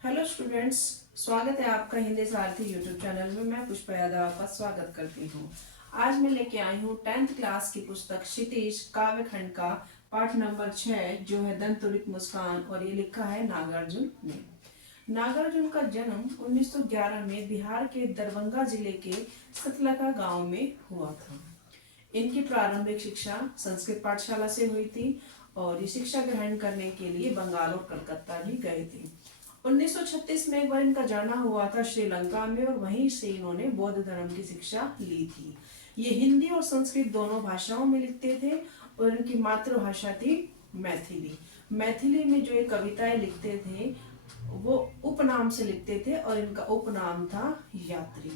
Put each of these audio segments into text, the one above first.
Hello students, स्वागत है आपका हिंदी सारथी यूट्यूब चैनल में। मैं पुष्पा यादव आपका स्वागत करती हूँ। आज मैं लेके आई हूँ 10th क्लास की पुस्तक क्षितिज काव्य खंड का पाठ नंबर 6 जो है दंतुरित मुस्कान, और ये लिखा है नागार्जुन ने। नागार्जुन का जन्म 1911 में बिहार के दरभंगा जिले के सतलका गांव में हुआ था। इनकी प्रारंभिक शिक्षा संस्कृत पाठशाला से हुई थी और ये शिक्षा ग्रहण करने के लिए बंगाल और कलकत्ता भी गए थे। 1936 में एक बार इनका जाना हुआ था श्रीलंका में, और वहीं से इन्होंने बौद्ध धर्म की शिक्षा ली थी। ये हिंदी और संस्कृत दोनों भाषाओं में लिखते थे और इनकी मातृभाषा थी मैथिली। मैथिली में जो ये कविताएं लिखते थे वो उपनाम से लिखते थे और इनका उपनाम था यात्री।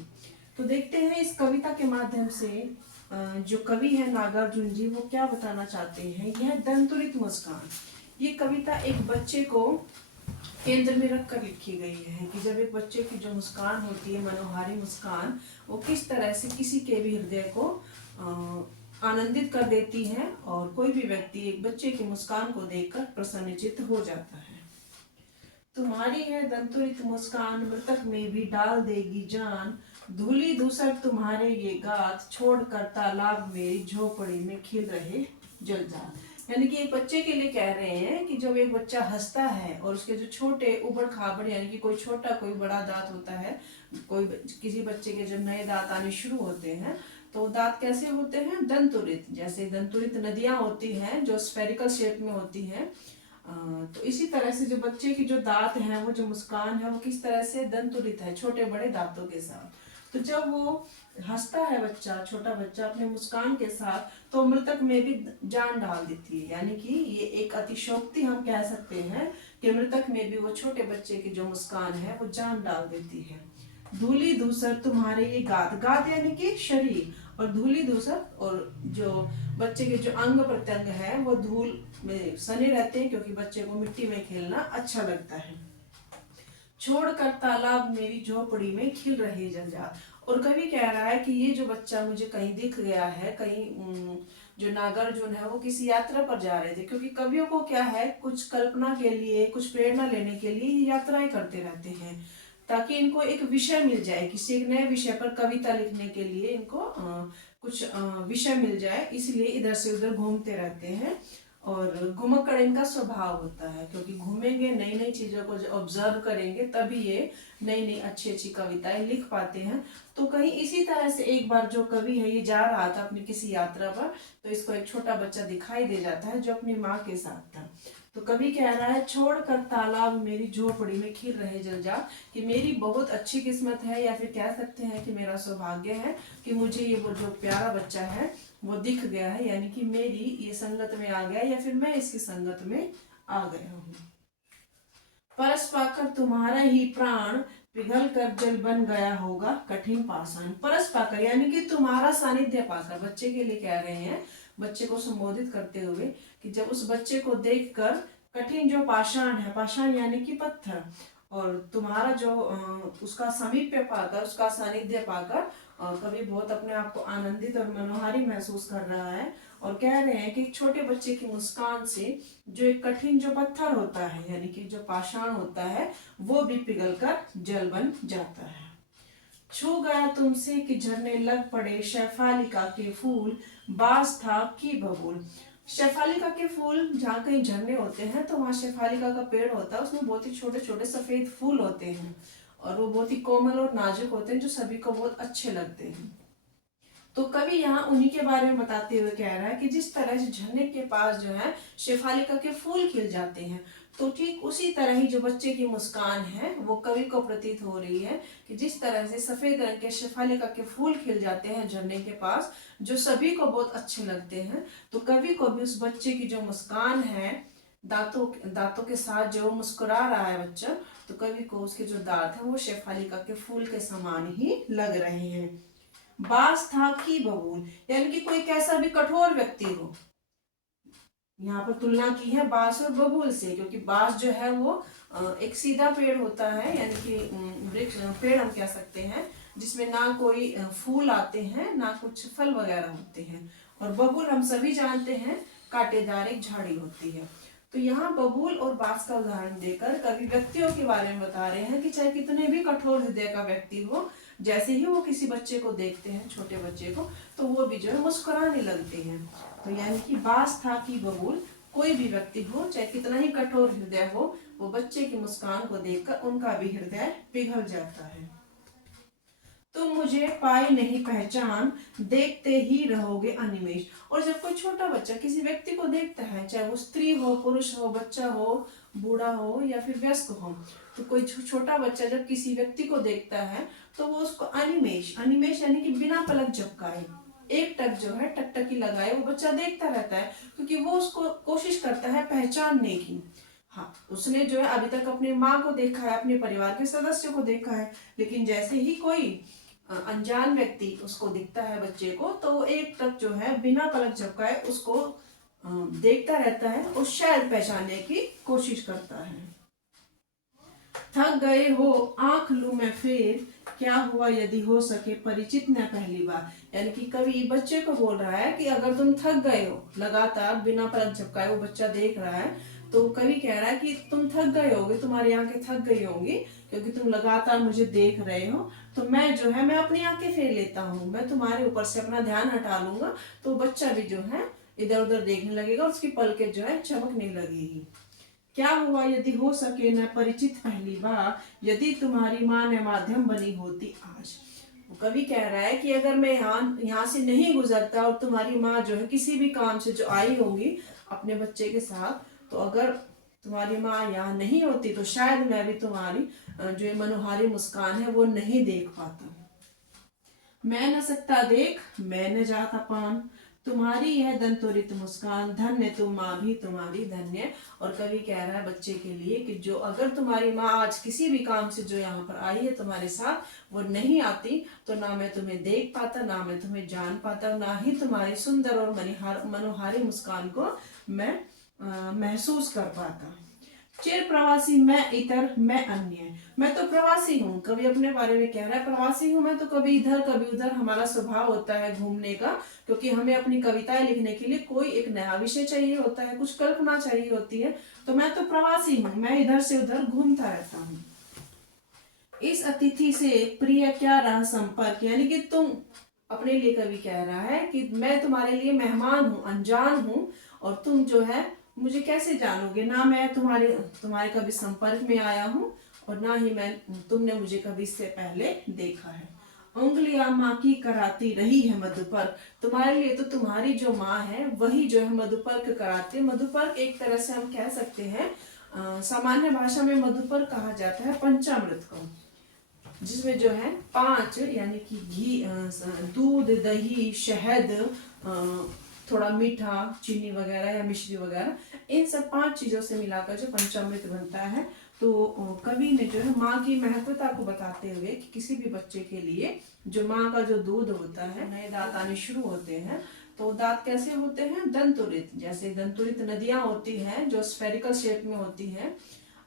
तो देखते हैं इस कविता के माध्यम से जो कवि है नागार्जुन जी वो क्या बताना चाहते हैं। यह दंतुरित मुस्कान, ये कविता एक बच्चे को केंद्र में रखकर लिखी गई है कि जब एक बच्चे की जो मुस्कान होती है, मनोहारी मुस्कान, वो किस तरह से किसी के भी हृदय को आनंदित कर देती है और कोई भी व्यक्ति एक बच्चे की मुस्कान को देखकर प्रसन्नचित्त हो जाता है। तुम्हारी है दंतुरित मुस्कान, मृतक में भी डाल देगी जान। धूली धूसर तुम्हारे ये गात, छोड़ कर तालाब मेरी झोपड़ी में खिल रहे जलजात। यानी कि एक बच्चे के लिए कह रहे हैं कि जब एक बच्चा हंसता है और उसके जो छोटे उबड़ खाबड़, यानी कि कोई छोटा कोई बड़ा दांत होता है, कोई किसी बच्चे के जब नए दांत आने शुरू होते हैं तो दांत कैसे होते हैं? दंतुरित। जैसे दंतुरित नदियां होती हैं जो स्फेरिकल शेप में होती हैं, तो इसी तरह से जो बच्चे की जो दांत हैं, वो जो मुस्कान है वो किस तरह से दंतुरित है, छोटे बड़े दांतों के साथ। तो जब वो हंसता है बच्चा, छोटा बच्चा अपने मुस्कान के साथ, तो मृतक में भी जान डाल देती है। यानी कि ये एक अतिशयोक्ति हम कह सकते हैं कि मृतक में भी वो छोटे बच्चे की जो मुस्कान है वो जान डाल देती है। धूली धूसर तुम्हारे ये गात, गात यानी कि शरीर, और धूली धूसर, और जो बच्चे के जो अंग प्रत्यंग है वो धूल में सने रहते हैं क्योंकि बच्चे को मिट्टी में खेलना अच्छा लगता है। छोड़ कर तालाब मेरी झोपड़ी में खिल रहे जंजाल। और कवि कह रहा है कि ये जो बच्चा मुझे कहीं दिख गया है, कहीं जो नागार्जुन है वो किसी यात्रा पर जा रहे थे, क्योंकि कवियों को क्या है, कुछ कल्पना के लिए, कुछ प्रेरणा लेने के लिए यात्राएं करते रहते हैं ताकि इनको एक विषय मिल जाए, किसी एक नए विषय पर कविता लिखने के लिए इनको कुछ विषय मिल जाए, इसलिए इधर से उधर घूमते रहते हैं। और घुमक्कड़ इनका स्वभाव होता है, क्योंकि घूमेंगे, नई नई चीजों को ऑब्जर्व करेंगे, तभी ये नई नई अच्छी अच्छी कविताएं लिख पाते हैं। तो कहीं इसी तरह से एक बार जो कवि है ये जा रहा था अपनी किसी यात्रा पर, तो इसको एक छोटा बच्चा दिखाई दे जाता है जो अपनी माँ के साथ था। तो कवि कह रहा है, छोड़ कर तालाब मेरी झोपड़ी में खिल रहे जलजा, कि मेरी बहुत अच्छी किस्मत है, या फिर कह सकते हैं कि मेरा सौभाग्य है कि मुझे ये वो जो प्यारा बच्चा है वो दिख गया है, यानी कि मेरी ये संगत में आ गया, या फिर मैं इसकी संगत में आ गया हूँ। परस पाकर तुम्हारा ही प्राण, पिघल कर जल बन गया होगा कठिन पाषाण। परस पाकर यानी कि तुम्हारा सानिध्य पाकर, बच्चे के लिए कह रहे हैं, बच्चे को संबोधित करते हुए, कि जब उस बच्चे को देखकर कठिन जो पाषाण है, पाषाण यानी कि पत्थर, और तुम्हारा जो उसका समीप्य पाकर, उसका सानिध्य पाकर कवि बहुत अपने आप को आनंदित और मनोहारी महसूस कर रहा है, और कह रहे हैं कि छोटे बच्चे की मुस्कान से जो एक कठिन जो पत्थर होता है, यानी कि जो पाषाण होता है, वो भी पिघलकर जल बन जाता है। छू गया तुमसे कि झरने लग पड़े, शेफालिका के फूल, बास था की बबूल। शेफालिका के फूल, जहाँ कहीं झरने होते हैं तो वहां शेफालिका का पेड़ होता है, उसमें बहुत ही छोटे छोटे सफेद फूल होते हैं और वो बहुत ही कोमल और नाजुक होते हैं जो सभी को बहुत अच्छे लगते हैं। तो कवि यहाँ उन्हीं के बारे में बताते हुए कह रहा है कि जिस तरह से झरने के पास जो है शेफालिका के फूल खिल जाते हैं, तो ठीक उसी तरह ही जो बच्चे की मुस्कान है वो कवि को प्रतीत हो रही है कि जिस तरह से सफेद रंग के शेफालिका के फूल खिल जाते हैं झरने के पास, जो सभी को बहुत अच्छे लगते हैं, तो कवि को भी उस बच्चे की जो मुस्कान है, दांतों दांतों के साथ जो मुस्कुरा रहा है बच्चा, तो कवि को उसके जो दांत है वो शेफालिका के फूल के समान ही लग रहे हैं। बास था की बबूल, यानी कि कोई कैसा भी कठोर व्यक्ति हो, यहाँ पर तुलना की है बांस और बबूल से, क्योंकि बांस जो है वो एक सीधा पेड़ होता है, यानी कि वृक्ष, पेड़ हम कह सकते हैं, जिसमें ना कोई फूल आते हैं ना कुछ फल वगैरह होते हैं, और बबूल हम सभी जानते हैं कांटेदार एक झाड़ी होती है। तो यहाँ बबूल और बांस का उदाहरण देकर कवि व्यक्तियों के बारे में बता रहे हैं कि चाहे कितने भी कठोर हृदय का व्यक्ति हो, जैसे ही वो किसी बच्चे को देखते हैं, छोटे बच्चे को, तो वो भी जो है मुस्कुराने लगते हैं। तो यानी कि बांस था कि बबूल, कोई भी व्यक्ति हो, चाहे कितना ही कठोर हृदय हो, वो बच्चे की मुस्कान को देखकर उनका भी हृदय पिघल जाता है। तुम मुझे पाई नहीं पहचान, देखते ही रहोगे अनिमेष। और जब कोई छोटा बच्चा किसी व्यक्ति को देखता है, चाहे वो स्त्री हो, पुरुष हो, बच्चा हो, बूढ़ा हो या फिर वयस्क हो, तो कोई छोटा बच्चा जब किसी व्यक्ति को देखता है तो वो उसको अनिमेष, अनिमेष यानी कि बिना पलक झपकाए, एक टक जो है टकटकी लगाए वो बच्चा देखता रहता है, क्योंकि वो उसको कोशिश करता है पहचानने की। हाँ, उसने जो है अभी तक अपनी माँ को देखा है, अपने परिवार के सदस्यों को देखा है, लेकिन जैसे ही कोई अनजान व्यक्ति उसको दिखता है बच्चे को, तो वो एक टक जो है बिना पलक झपकाए उसको देखता रहता है और शायद पहचानने की कोशिश करता है। थक गए हो आंख लूं मैं फिर, क्या हुआ यदि हो सके परिचित न पहली बार। यानी कि कवि बच्चे को बोल रहा है कि अगर तुम थक गए हो, लगातार बिना पलक झपकाए वो बच्चा देख रहा है, तो कवि कह रहा है कि तुम थक गए होगे, तुम्हारी आंखें थक गई होंगी, क्योंकि तुम लगातार मुझे देख रहे हो, तो मैं जो है मैं अपनी आंखें फेर लेता हूँ, मैं तुम्हारे ऊपर से अपना ध्यान हटा लूंगा, तो बच्चा भी जो है इधर उधर देखने लगेगा, उसकी पलकें जो है चमकने लगेगी। क्या हुआ यदि हो सके न परिचित पहली बार, यदि तुम्हारी माँ न माध्यम बनी होती आज। वो कवि कह रहा है कि अगर मैं यहाँ से नहीं गुजरता और तुम्हारी माँ जो है किसी भी काम से जो आई होगी अपने बच्चे के साथ, तो अगर तुम्हारी माँ यहाँ नहीं होती तो शायद मैं भी तुम्हारी जो मनोहारी मुस्कान है वो नहीं देख पाता। मैं न सकता देख, मैं न जाता पान, तुम्हारी यह दंतोरित मुस्कान, धन्य तुम माँ भी तुम्हारी धन्य। और कवि कह रहा है बच्चे के लिए कि जो अगर तुम्हारी माँ आज किसी भी काम से जो यहाँ पर आई है तुम्हारे साथ, वो नहीं आती, तो ना मैं तुम्हें देख पाता, ना मैं तुम्हें जान पाता, ना ही तुम्हारी सुंदर और मनोहारी मुस्कान को मैं महसूस कर पाता। चिर प्रवासी मैं इतर मैं अन्य, मैं तो प्रवासी हूँ। कवि अपने बारे में कह रहा है प्रवासी हूँ मैं, तो कभी इधर कभी उधर, हमारा स्वभाव होता है घूमने का, क्योंकि हमें अपनी कविताएं लिखने के लिए कोई एक नया विषय चाहिए होता है, कुछ कल्पना चाहिए होती है, तो मैं तो प्रवासी हूँ, मैं इधर से उधर घूमता रहता हूँ। इस अतिथि से प्रिय क्या रहा संपर्क, यानी कि तुम, अपने लिए कवि कह रहा है कि मैं तुम्हारे लिए मेहमान हूँ, अनजान हूँ, और तुम जो है मुझे कैसे जानोगे, ना मैं तुम्हारे कभी संपर्क में आया हूँ और ना ही तुमने मुझे कभी इससे पहले देखा है। उंगलियां माँ की कराती रही है मधुपर्क, तुम्हारे लिए तो तुम्हारी जो माँ है वही जो है मधुपर्क कराती है। मधुपर्क एक तरह से हम कह सकते हैं, सामान्य भाषा में मधुपर्क कहा जाता है पंचामृत को, जिसमें जो है 5 यानी कि घी, दूध, दही, शहद, थोड़ा मीठा, चीनी वगैरह या मिश्री वगैरह, इन सब 5 चीजों से मिलाकर जो पंचामृत बनता है। तो कवि ने जो है माँ की महत्वता को बताते हुए कि किसी भी बच्चे के लिए जो माँ का जो दूध होता है, नए दांत आने शुरू होते हैं, तो दांत कैसे होते हैं, दंतुरित, जैसे दंतुरित नदियां होती हैं जो स्फेरिकल शेप में होती हैं,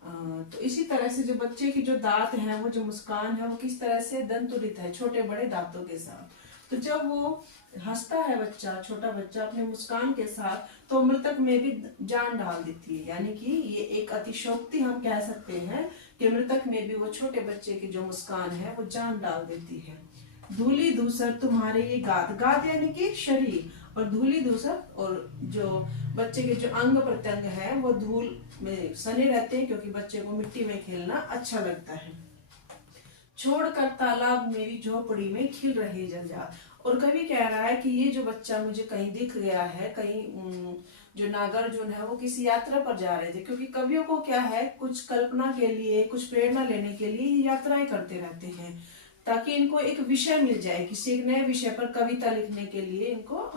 तो इसी तरह से जो बच्चे की जो दांत है, वो जो मुस्कान है, वो किस तरह से दंतुरित है, छोटे बड़े दांतों के साथ। तो जब वो हंसता है बच्चा, छोटा बच्चा अपने मुस्कान के साथ, तो मृतक में भी जान डाल देती है। यानी कि ये एक अतिशयोक्ति हम कह सकते हैं कि मृतक में भी वो छोटे बच्चे की जो मुस्कान है वो जान डाल देती है। धूली दूसर तुम्हारे ये गात, गात यानी कि शरीर, और धूली दूसर, और जो बच्चे के जो अंग प्रत्यंग है वो धूल में सने रहते हैं, क्योंकि बच्चे को मिट्टी में खेलना अच्छा लगता है। छोड़कर तालाब मेरी झोपड़ी में खिल रहे जलजात। और कवि कह रहा है कि ये जो बच्चा मुझे कहीं दिख गया है, कहीं जो नागार्जुन है वो किसी यात्रा पर जा रहे थे, क्योंकि कवियों को क्या है, कुछ कल्पना के लिए, कुछ प्रेरणा लेने के लिए यात्राएं करते रहते हैं, ताकि इनको एक विषय मिल जाए, किसी एक नए विषय पर कविता लिखने के लिए इनको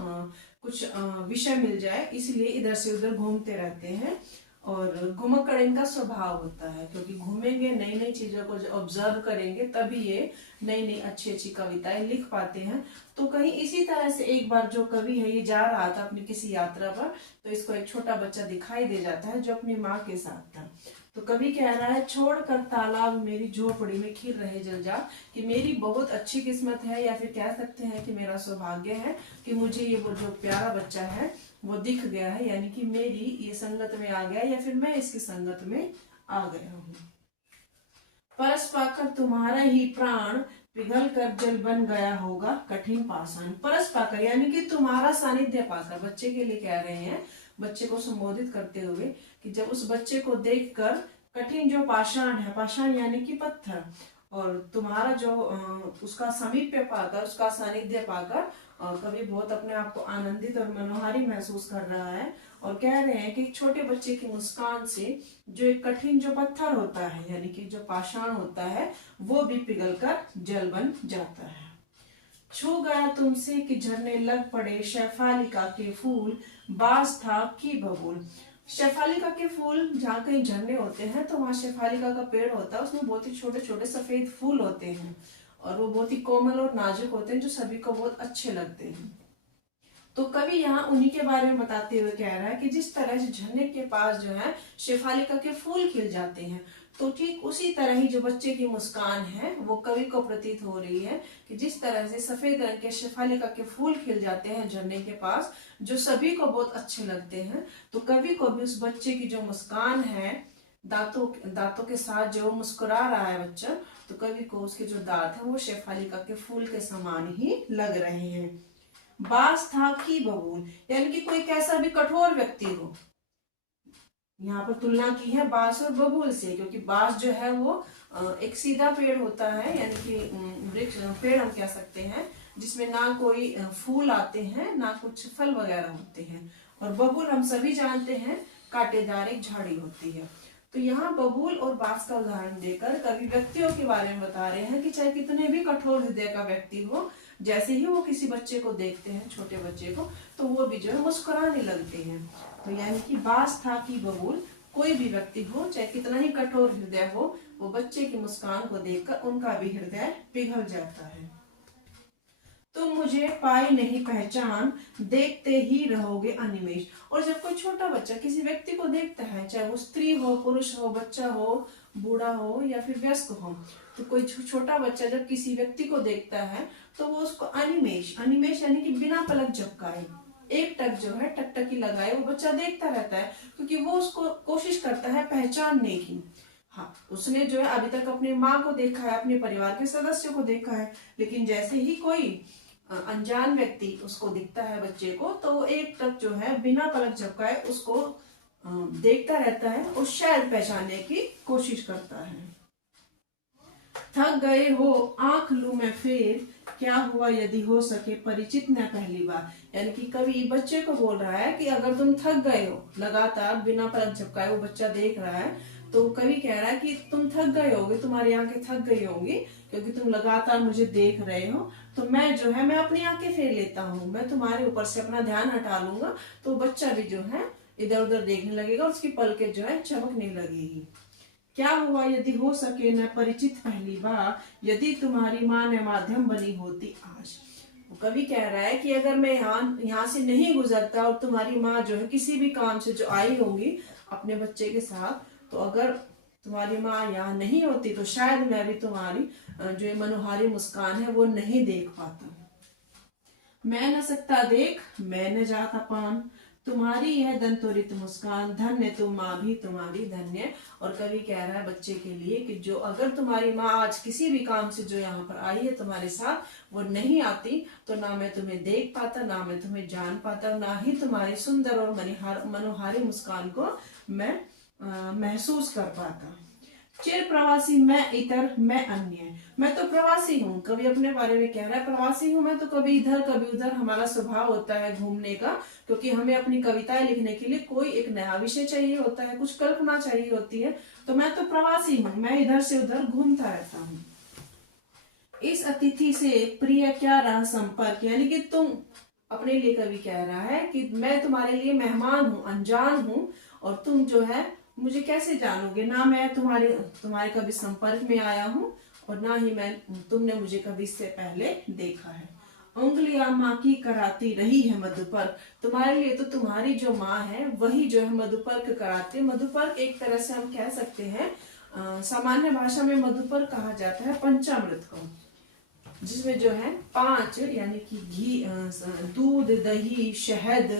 कुछ विषय मिल जाए, इसलिए इधर से उधर घूमते रहते हैं। और घुमक्कड़ इनका स्वभाव होता है, क्योंकि घूमेंगे, नई नई चीजों को ऑब्जर्व करेंगे, तभी ये नई नई अच्छी अच्छी कविताएं लिख पाते हैं। तो कहीं इसी तरह से एक बार जो कवि है ये जा रहा था अपनी किसी यात्रा पर, तो इसको एक छोटा बच्चा दिखाई दे जाता है जो अपनी माँ के साथ था। तो कवि कह रहा है छोड़कर तालाब मेरी झोपड़ी में खिल रहे जलजात, कि मेरी बहुत अच्छी किस्मत है, या फिर कह सकते हैं कि मेरा सौभाग्य है कि मुझे ये वो जो प्यारा बच्चा है वो दिख गया है, यानी कि मेरी ये संगत में आ गया या फिर मैं इसकी संगत में आ गया हूँ। परस पाकर तुम्हारा ही प्राण पिघल कर जल बन गया होगा कठिन पाषाण। परस पाकर यानी कि तुम्हारा सानिध्य पाकर, बच्चे के लिए कह रहे हैं, बच्चे को संबोधित करते हुए कि जब उस बच्चे को देखकर कठिन जो पाषाण है, पाषाण यानी कि पत्थर, और तुम्हारा जो उसका समीप्य पाकर, उसका सानिध्य पाकर कवि बहुत अपने आप को आनंदित और मनोहारी महसूस कर रहा है और कह रहे हैं कि छोटे बच्चे की मुस्कान से जो एक कठिन जो पत्थर होता है यानी कि जो पाषाण होता है वो भी पिघलकर जल बन जाता है। छू गया तुमसे कि झरने लग पड़े शेफालिका के फूल, बास था की बबूल। शेफालिका के फूल, जहाँ कहीं झरने होते हैं तो वहां शेफालिका का पेड़ होता है, उसमें बहुत ही छोटे छोटे सफेद फूल होते हैं और वो बहुत ही कोमल और नाजुक होते हैं जो सभी को बहुत अच्छे लगते हैं। तो कवि यहाँ उन्हीं के बारे में बताते हुए कह रहा है कि जिस तरह से झरने के पास जो है शेफालिका के फूल खिल जाते हैं, तो ठीक उसी तरह ही जो बच्चे की मुस्कान है वो कवि को प्रतीत हो रही है कि जिस तरह से सफेद रंग के शेफालिका के फूल खिल जाते हैं झरने के पास जो सभी को बहुत अच्छे लगते हैं, तो कवि को भी उस बच्चे की जो मुस्कान है, दांतों के साथ जो मुस्कुरा रहा है बच्चा, तो कवि को उसके जो दांत है वो शेफालिका के फूल के समान ही लग रहे हैं। बास था की बबूल यानी कि कोई कैसा भी कठोर व्यक्ति हो, यहाँ पर तुलना की है बांस और बबूल से, क्योंकि बांस जो है वो एक सीधा पेड़ होता है, यानी कि वृक्ष पेड़ हम कह सकते हैं जिसमें ना कोई फूल आते हैं ना कुछ फल वगैरह होते हैं, और बबूल हम सभी जानते हैं कांटेदार एक झाड़ी होती है। तो यहाँ बबूल और बांस का उदाहरण देकर कवि व्यक्तियों के बारे में बता रहे हैं कि चाहे कितने भी कठोर हृदय का व्यक्ति हो, जैसे ही वो किसी बच्चे को देखते हैं, छोटे बच्चे को, तो वो भी जो है मुस्कुराने लगते हैं। तो यानी कि बास था कि बबूल, कोई भी व्यक्ति हो चाहे कितना ही कठोर हृदय हो, वो बच्चे की मुस्कान को देखकर उनका भी हृदय पिघल जाता है। तुम मुझे पाई नहीं पहचान, देखते ही रहोगे अनिमेष। और जब कोई छोटा बच्चा किसी व्यक्ति को देखता है, चाहे वो स्त्री हो, पुरुष हो, बच्चा हो, बूढ़ा हो या फिर वयस्क हो, तो कोई छोटा बच्चा जब किसी व्यक्ति को देखता है तो वो उसको अनिमेष, अनिमेष यानी कि बिना पलक झपकाए, एक टक जो है टकटकी लगाए वो बच्चा देखता रहता है, क्योंकि वो उसको कोशिश करता है पहचानने की। हाँ, उसने जो है अभी तक अपनी माँ को देखा है, अपने परिवार के सदस्यों को देखा है, लेकिन जैसे ही कोई अनजान व्यक्ति उसको दिखता है बच्चे को, तो वो एक टक जो है बिना पलक झपकाए उसको देखता रहता है और शायद पहचानने की कोशिश करता है। थक गए हो आंख लूं मैं फेर, क्या हुआ यदि हो सके परिचित न पहली बार। यानी कि कवि बच्चे को बोल रहा है कि अगर तुम थक गए हो, लगातार बिना पलक झपकाए वो बच्चा देख रहा है, तो कवि कह रहा है कि तुम थक गए होगे, तुम्हारी आंखें थक गई होंगी क्योंकि तुम लगातार मुझे देख रहे हो, तो मैं जो है मैं अपनी आंखें फेर लेता हूँ, मैं तुम्हारे ऊपर से अपना ध्यान हटा लूंगा, तो बच्चा भी जो है इधर उधर देखने लगेगा, उसकी पलकें जो है चमकने लगेगी। क्या हुआ यदि हो सके न परिचित पहली बार, यदि तुम्हारी माँ ने माध्यम बनी होती आज। कवि कह रहा है कि अगर मैं यहाँ से नहीं गुजरता और तुम्हारी माँ जो है किसी भी काम से जो आई होंगी अपने बच्चे के साथ, तो अगर तुम्हारी माँ यहाँ नहीं होती तो शायद मैं भी तुम्हारी जो मनोहारी मुस्कान है वो नहीं देख पाता। मैं न सकता देख मैं न जाता पान, तुम्हारी यह दंतोरित मुस्कान, धन्य तुम माँ भी तुम्हारी धन्य। और कवि कह रहा है बच्चे के लिए कि जो अगर तुम्हारी माँ आज किसी भी काम से जो यहाँ पर आई है तुम्हारे साथ, वो नहीं आती तो ना मैं तुम्हें देख पाता, ना मैं तुम्हें जान पाता, ना ही तुम्हारी सुंदर और मनोहारी मुस्कान को मैं महसूस कर पाता। चिर प्रवासी मैं इतर मैं अन्य, मैं तो प्रवासी हूँ, कभी अपने बारे में कह रहा है प्रवासी हूँ मैं, तो कभी इधर कभी उधर, हमारा स्वभाव होता है घूमने का, क्योंकि हमें अपनी कविताएं लिखने के लिए कोई एक नया विषय चाहिए होता है, कुछ कल्पना चाहिए होती है, तो मैं तो प्रवासी हूँ, मैं इधर से उधर घूमता रहता हूँ। इस अतिथि से प्रिय क्या रहा संपर्क, यानी कि तुम, अपने लिए कवि कह रहा है कि मैं तुम्हारे लिए मेहमान हूँ, अनजान हूँ, और तुम जो है मुझे कैसे जानोगे, ना मैं तुम्हारे कभी संपर्क में आया हूँ और ना ही तुमने मुझे कभी इससे पहले देखा है। उंगलियां माँ की कराती रही है मधुपर्क, तुम्हारे लिए तो तुम्हारी जो माँ है वही जो है मधुपर्क कराती है। मधुपर्क एक तरह से हम कह सकते हैं, सामान्य भाषा में मधुपर्क कहा जाता है पंचामृत को। जिसमें जो है 5 यानी कि घी, दूध, दही, शहद,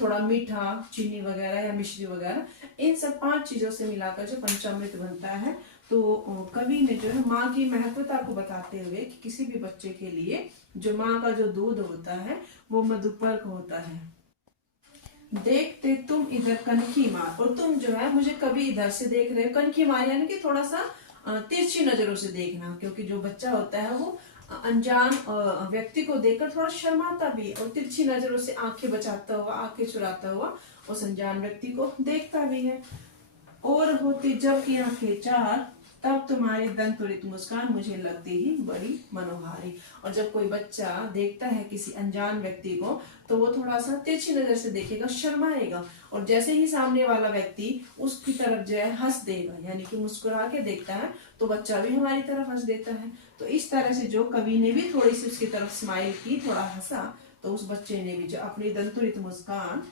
थोड़ा मीठा, चीनी वगैरह या मिश्री वगैरह, इन सब 5 चीजों से मिलाकर जो पंचामृत बनता है। तो कवि ने जो है माँ की महत्वता को बताते हुए कि किसी भी बच्चे के लिए जो माँ का जो दूध होता है वो मधुपर्क होता है। देखते तुम इधर कनखी मार, और तुम जो है मुझे कभी इधर से देख रहे हो। कनखी मार यानी कि थोड़ा सा तिरछी नजरों से देखना, क्योंकि जो बच्चा होता है वो अनजान व्यक्ति को देखकर थोड़ा शर्माता भी है और तिरछी नजरों से आंखें बचाता हुआ, आंखें चुराता हुआ उस अनजान व्यक्ति को देखता भी है। और होती जब की आंखें चार, तब तुम्हारी दंतुरित मुस्कान मुझे लगती ही बड़ी मनोहारी। और जब कोई बच्चा देखता है किसी अनजान व्यक्ति को तो वो थोड़ा सा तिरछी नजर से देखेगा, शर्माएगा, और जैसे ही सामने वाला व्यक्ति उसकी तरफ जो है हंस देगा, यानी कि मुस्कुरा के देखता है, तो बच्चा भी हमारी तरफ हंस देता है। तो इस तरह से जो कवि ने भी थोड़ी सी उसकी तरफ स्माइल की, थोड़ा हंसा, तो उस बच्चे ने भी जो अपनी दंतुरित मुस्कान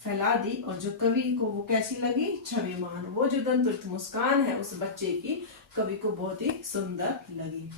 फैला दी। और जो कवि को वो कैसी लगी, छविमान, वो जो दंतुरित मुस्कान है उस बच्चे की कवि को बहुत ही सुंदर लगी।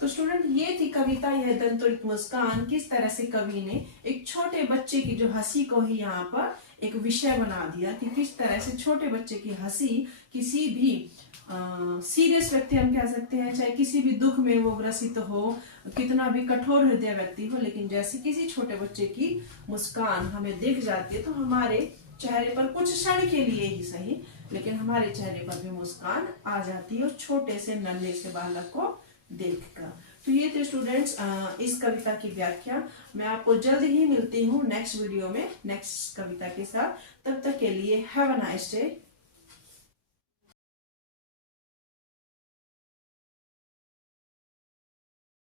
तो स्टूडेंट, ये थी कविता, यह दंतुरित मुस्कान। किस तरह से कवि ने एक छोटे बच्चे की जो हंसी को ही यहाँ पर एक विषय बना दिया कि किस तरह से छोटे बच्चे की हंसी किसी भी सीरियस व्यक्ति, हम कह सकते हैं, चाहे किसी भी दुख में वो ग्रसित हो, कितना भी कठोर हृदय व्यक्ति हो, लेकिन जैसे किसी छोटे बच्चे की मुस्कान हमें दिख जाती है तो हमारे चेहरे पर कुछ क्षण के लिए ही सही, लेकिन हमारे चेहरे पर भी मुस्कान आ जाती है और छोटे से नन्हे से बालक को देखकर। तो ये थे स्टूडेंट्स इस कविता की व्याख्या। मैं आपको जल्द ही मिलती हूँ नेक्स्ट वीडियो में नेक्स्ट कविता के साथ। तब तक के लिए हैव अ नाइस डे।